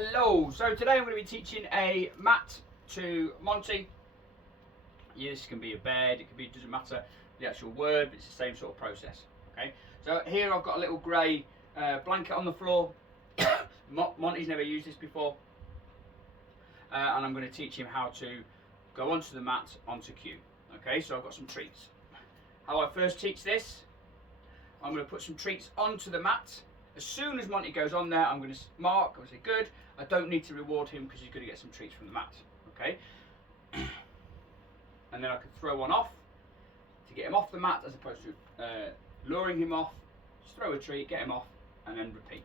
Hello, so today I'm going to be teaching a mat to Monty. Yeah, this can be a bed, it can be, it doesn't matter the actual word, but it's the same sort of process. Okay, so here I've got a little grey blanket on the floor. Monty's never used this before, and I'm going to teach him how to go onto the mat onto cue. Okay, so I've got some treats. How I first teach this, I'm going to put some treats onto the mat. As soon as Monty goes on there, I'm going to mark, I'm going to say good. I don't need to reward him because he's going to get some treats from the mat. Okay? And then I can throw one off to get him off the mat as opposed to luring him off. Just throw a treat, get him off, and then repeat.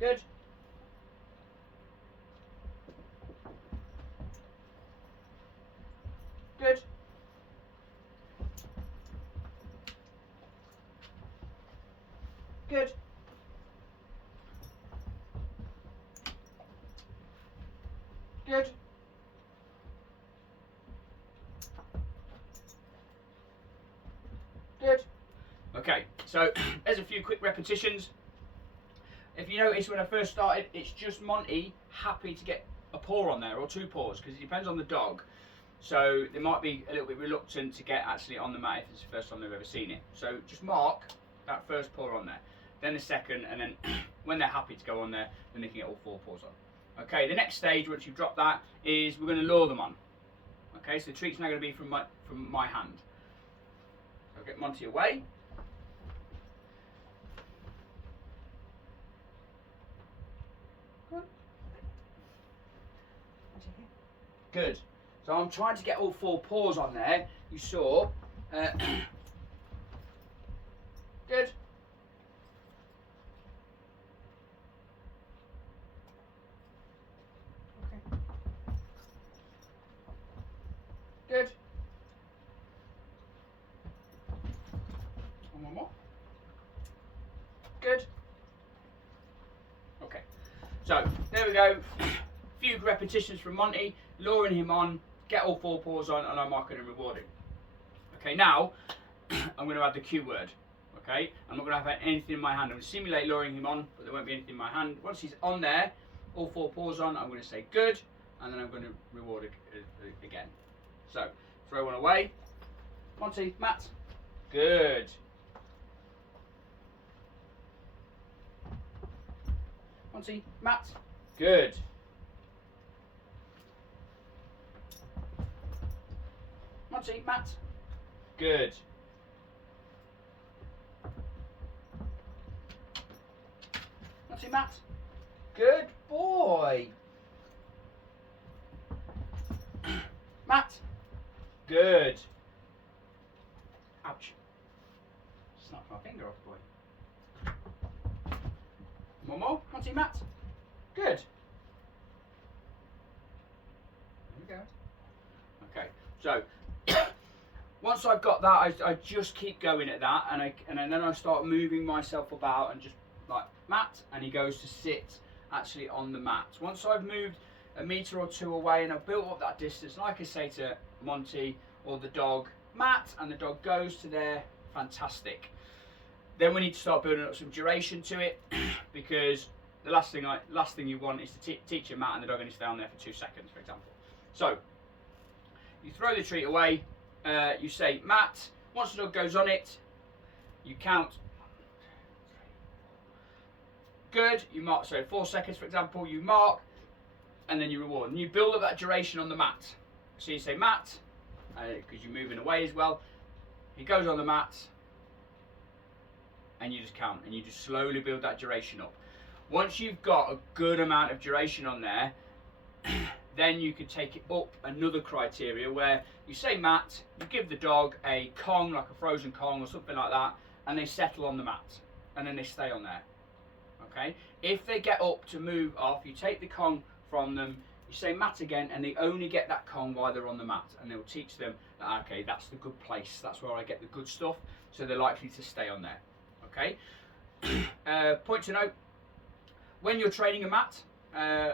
Good? Good? Good? Good? Good? Okay, so there's a few quick repetitions. If you notice when I first started, it's just Monty happy to get a paw on there or two paws because it depends on the dog. So they might be a little bit reluctant to get actually on the mat if it's the first time they've ever seen it. So just mark that first paw on there, then the second, and then when they're happy to go on there, then they can get all four paws on. Okay, the next stage once you've dropped that is we're going to lure them on. Okay, so the treat's now going to be from my hand. So I'll get Monty away. Good. So I'm trying to get all four paws on there. You saw. Good. Okay. Good. And one more. Good. Okay. So there we go. Few repetitions from Monty, luring him on, get all four paws on, and I'm marking and rewarding. Okay, now I'm going to add the cue word. Okay, I'm not going to have anything in my hand. I'm going to simulate luring him on, but there won't be anything in my hand. Once he's on there, all four paws on, I'm going to say good, and then I'm going to reward again. So throw one away. Monty, mat. Good. Monty, mat. Good. Monty, mat. Good. Monty, mat. Good boy. Mat. Good. Ouch. Snapped my finger off, boy. One more. Monty, mat. Good. There we go. Okay, so once I've got that, I just keep going at that, and then I start moving myself about and just like mat, and he goes to sit actually on the mat. Once I've moved a metre or two away and I've built up that distance, like I say to Monty or the dog, mat, and the dog goes to there, fantastic. Then we need to start building up some duration to it because the last thing you want is to teach a mat and the dog only stay on there for 2 seconds, for example. So you throw the treat away, you say mat, once the dog goes on it, you count, good, you mark, so 4 seconds for example, you mark, and then you reward, and you build up that duration on the mat. So you say mat, because you're moving away as well, he goes on the mat, and you just count, and you just slowly build that duration up. Once you've got a good amount of duration on there, then you could take it up another criteria where you say mat, you give the dog a Kong, like a frozen Kong or something like that, and they settle on the mat, and then they stay on there. Okay? If they get up to move off, you take the Kong from them, you say mat again, and they only get that Kong while they're on the mat, and they'll teach them that, okay, that's the good place, that's where I get the good stuff, so they're likely to stay on there. Okay? Point to note, when you're training a mat,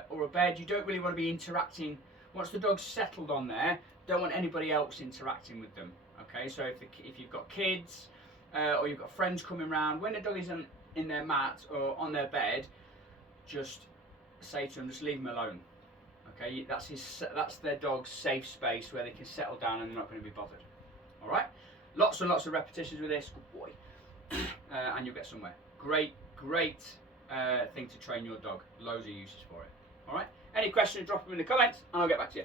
or a bed, you don't really want to be interacting. Once the dog's settled on there, don't want anybody else interacting with them. Okay, so if you've got kids or you've got friends coming around, when the dog is in their mat or on their bed, just say to them, just leave them alone. Okay, that's their dog's safe space where they can settle down and they're not going to be bothered. All right, lots and lots of repetitions with this, good boy, and you'll get somewhere. Great thing to train your dog. Loads of uses for it. All right. Any questions? Drop them in the comments, and I'll get back to you.